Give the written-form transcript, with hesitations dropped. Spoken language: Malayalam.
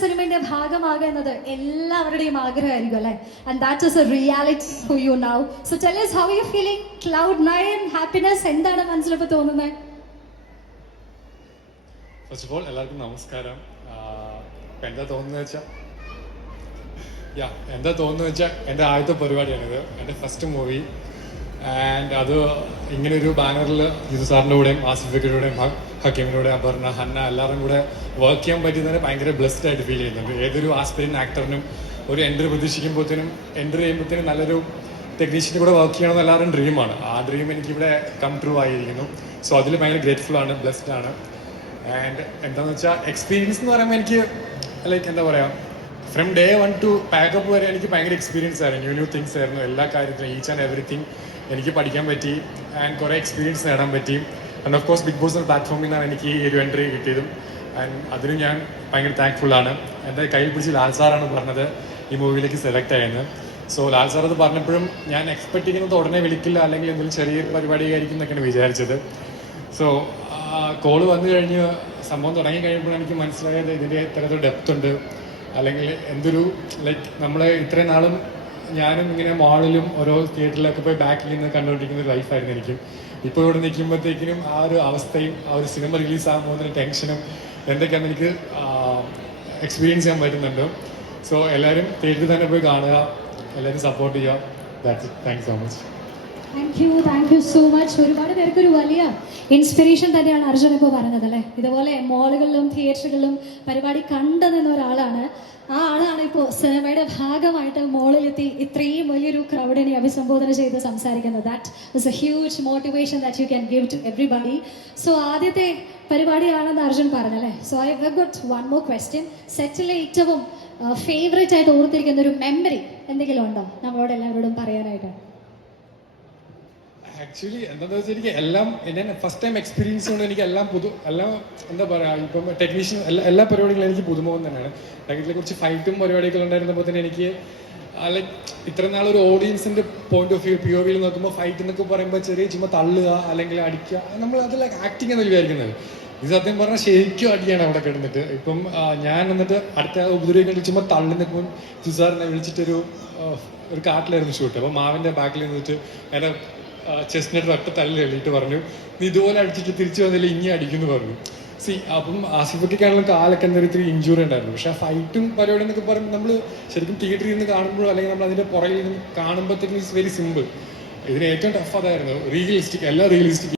സിനിമയുടെ ഭാഗമാകുക എന്നത് എല്ലാവരുടെയും ആഗ്രഹമായിരിക്കും അല്ലേ? And that is A reality for you now. So tell us how you feeling? Cloud9 happiness എന്താണ് മനസ്സിലിപ്പോൾ തോന്നുന്നത്? ഫസ്റ്റ് ഓഫ് ഓൾ എല്ലാവർക്കും നമസ്കാരം. എന്താ തോന്നുന്നത് വെച്ചാൽ എൻ്റെ ആദ്യത്തെ പരിപാടിയാണിത്, എൻ്റെ ഫസ്റ്റ് മൂവി. ആൻഡ് അത് ഇങ്ങനൊരു ബാനറിൽ ജിതു സാറിൻ്റെ കൂടെയും ആസിഫിയുടെ കൂടെയും ഹക്കീമിൻ്റെ കൂടെ അപർണ ഹന്ന എല്ലാവരും കൂടെ വർക്ക് ചെയ്യാൻ പറ്റുന്നതിന് ഭയങ്കര ബ്ലെസ്ഡ് ആയിട്ട് ഫീൽ ചെയ്യുന്നുണ്ട്. ഏതൊരു ആസ്പിരൻ്റ് ആക്ടറിനും ഒരു എൻട്രി പ്രതീക്ഷിക്കുമ്പോഴത്തേനും നല്ലൊരു ടെക്നീഷ്യൻ്റെ കൂടെ വർക്ക് ചെയ്യണമെന്ന് എല്ലാവരും ഡ്രീമാണ്. ആ ഡ്രീം എനിക്കിവിടെ കം ട്രൂ ആയിരിക്കുന്നു. സോ അതിൽ ഭയങ്കര ഗ്രേറ്റ്ഫുൾ ആണ്, ബ്ലെസ്ഡ് ആണ്. ആൻഡ് എന്താണെന്ന് വെച്ചാൽ എക്സ്പീരിയൻസ് എന്ന് പറയുമ്പോൾ എനിക്ക് എന്താ പറയുക, ഫ്രം ഡേ 1 ടു പാക്കപ്പ് വരെ എനിക്ക് ഭയങ്കര എക്സ്പീരിയൻസ് ആയിരുന്നു. ന്യൂ തിങ്സ് ആയിരുന്നു എല്ലാ കാര്യത്തിലും. ഈച്ച് ആൻഡ് എവറിത്തിങ് എനിക്ക് പഠിക്കാൻ പറ്റി ആൻഡ് കുറേ എക്സ്പീരിയൻസ് നേടാൻ പറ്റി. And of course Bigg Boss എന്ന പ്ലാറ്റ്ഫോമിൽ നിന്നാണ് എനിക്ക് ഈ ഒരു എൻട്രി കിട്ടിയതും. ആൻഡ് അതിന് ഞാൻ ഭയങ്കര താങ്ക്ഫുള്ളാണ്. എൻ്റെ കയ്യിൽ പിടിച്ച് ലാൽ സാറാണ് പറഞ്ഞത് ഈ മൂവിയിലേക്ക് സെലക്ട് ആയെന്ന്. സോ ലാൽ സാർ അത് പറഞ്ഞപ്പോഴും ഞാൻ എക്സ്പെക്ട് ചെയ്യുന്നത് ഉടനെ വിളിക്കില്ല, അല്ലെങ്കിൽ എന്തെങ്കിലും ചെറിയൊരു പരിപാടി ആയിരിക്കും എന്നൊക്കെയാണ് വിചാരിച്ചത്. സോ കോള് വന്നു കഴിഞ്ഞ് സംഭവം തുടങ്ങി കഴിയുമ്പോഴാണ് എനിക്ക് മനസ്സിലായത് ഇതിൻ്റെ ഇത്തരത്തിൽ ഡെപ്ത് ഉണ്ട്. അല്ലെങ്കിൽ എന്തൊരു നമ്മളെ ഇത്രയും നാളും ഞാനും ഇങ്ങനെ മാളിലും ഓരോ തിയേറ്ററിലൊക്കെ പോയി ബാക്കിൽ നിന്ന് കണ്ടുകൊണ്ടിരിക്കുന്ന ഒരു ലൈഫായിരുന്നു എനിക്കും. ഇപ്പോൾ ഇവിടെ നിൽക്കുമ്പോഴത്തേക്കിനും ആ ഒരു അവസ്ഥയും ആ ഒരു സിനിമ റിലീസ് ആകുമ്പോൾ ടെൻഷനും എന്തൊക്കെയാണെന്ന് എനിക്ക് എക്സ്പീരിയൻസ് ചെയ്യാൻ പറ്റുന്നുണ്ട്. സോ എല്ലാവരും തിയേറ്ററിൽ തന്നെ പോയി കാണുക, എല്ലാവരും സപ്പോർട്ട് ചെയ്യുക. That's it. Thank you so much. Thank you so much. ഒരുപാട് പേർക്കൊരു വലിയ ഇൻസ്പിറേഷൻ തന്നെയാണ് അർജുൻ ഇപ്പോൾ പറഞ്ഞത് അല്ലേ? ഇതുപോലെ മോളുകളിലും തിയേറ്ററുകളിലും പരിപാടി കണ്ടു നിന്ന ഒരാളാണ്. ആ ആളാണ് ഇപ്പോൾ സിനിമയുടെ ഭാഗമായിട്ട് മോളിലെത്തി ഇത്രയും വലിയൊരു ക്രൗഡിനെ അഭിസംബോധന ചെയ്ത് സംസാരിക്കുന്നത്. That is a huge motivation that you can give to everybody. So ആദ്യത്തെ പരിപാടിയാണെന്ന് അർജുൻ പറഞ്ഞല്ലേ? So I have got one more question. സെറ്റിലെ ഏറ്റവും ഫേവറേറ്റ് ആയിട്ട് ഓർത്തിരിക്കുന്ന ഒരു മെമ്മറി എന്തെങ്കിലും ഉണ്ടോ നമ്മളോട് എല്ലാവരോടും പറയാനായിട്ട്? ആക്ച്വലി എന്താണെന്ന് വെച്ചാൽ എനിക്ക് എല്ലാം ഞാൻ ഫസ്റ്റ് ടൈം എക്സ്പീരിയൻസ് കൊണ്ട് എനിക്ക് എല്ലാം എന്താ പറയുക, ഇപ്പം ടെക്നീഷ്യൻ എല്ലാ പരിപാടികളും എനിക്ക് പുതുമുഖം തന്നെയാണ്. ടെക്നിക്കലെ കുറിച്ച് ഫൈറ്റും പരിപാടികൾ ഉണ്ടായിരുന്നപ്പോൾ തന്നെ എനിക്ക് ഇത്ര നാളൊരു ഓഡിയൻസിൻ്റെ പോയിന്റ് ഓഫ് വ്യൂ POVയിൽ നോക്കുമ്പോൾ ഫൈറ്റ് എന്നൊക്കെ പറയുമ്പോൾ ചെറിയ ചുമ്മാ തള്ളുക അല്ലെങ്കിൽ അടിക്കുക, നമ്മൾ അതിൽ ആക്ടിങ് എന്ന് വിചാരിക്കുന്നത്. ഇത് സത്യം പറഞ്ഞാൽ ശരിക്കും അടിയാണ് അവിടെ കിടന്നിട്ട്. ഇപ്പം ഞാൻ എന്നിട്ട് അടുത്ത ഉപദ്രവിക്കേണ്ടി ചുമ്മാ തള്ളി നിൽക്കുമ്പോൾ സുസാറിനെ വിളിച്ചിട്ടൊരു കാട്ടിലായിരുന്നു ഷൂട്ട്. അപ്പോൾ മാവിൻ്റെ ബാക്കിൽ നിന്നിട്ട് എൻ്റെ ചെസ്റ്റിനൊരു ഒറ്റ തല്ല് എഴുതിയിട്ട് പറഞ്ഞു, നീ ഇതുപോലെ അടിച്ചിട്ട് തിരിച്ചു വന്നില്ല ഇനി അടിക്കുന്നു പറഞ്ഞു. അപ്പം ആസിഫൊക്കെയാണെങ്കിലും കാലൊക്കെ എന്തെങ്കിലും ഇഞ്ചുറി ഉണ്ടായിരുന്നു. പക്ഷെ ആ ഫൈറ്റും പരിപാടി എന്നൊക്കെ പറയുമ്പോൾ നമ്മൾ ശരിക്കും തിയേറ്ററിൽ നിന്ന് കാണുമ്പോഴോ അല്ലെങ്കിൽ നമ്മൾ അതിൻ്റെ പുറകിൽ നിന്ന് കാണുമ്പോഴത്തേക്കും ഇറ്റ്സ് വെരി സിമ്പിൾ. ഇതിന് ഏറ്റവും ടഫ് അതായിരുന്നു, റിയലിസ്റ്റിക്, എല്ലാം റിയലിസ്റ്റിക്.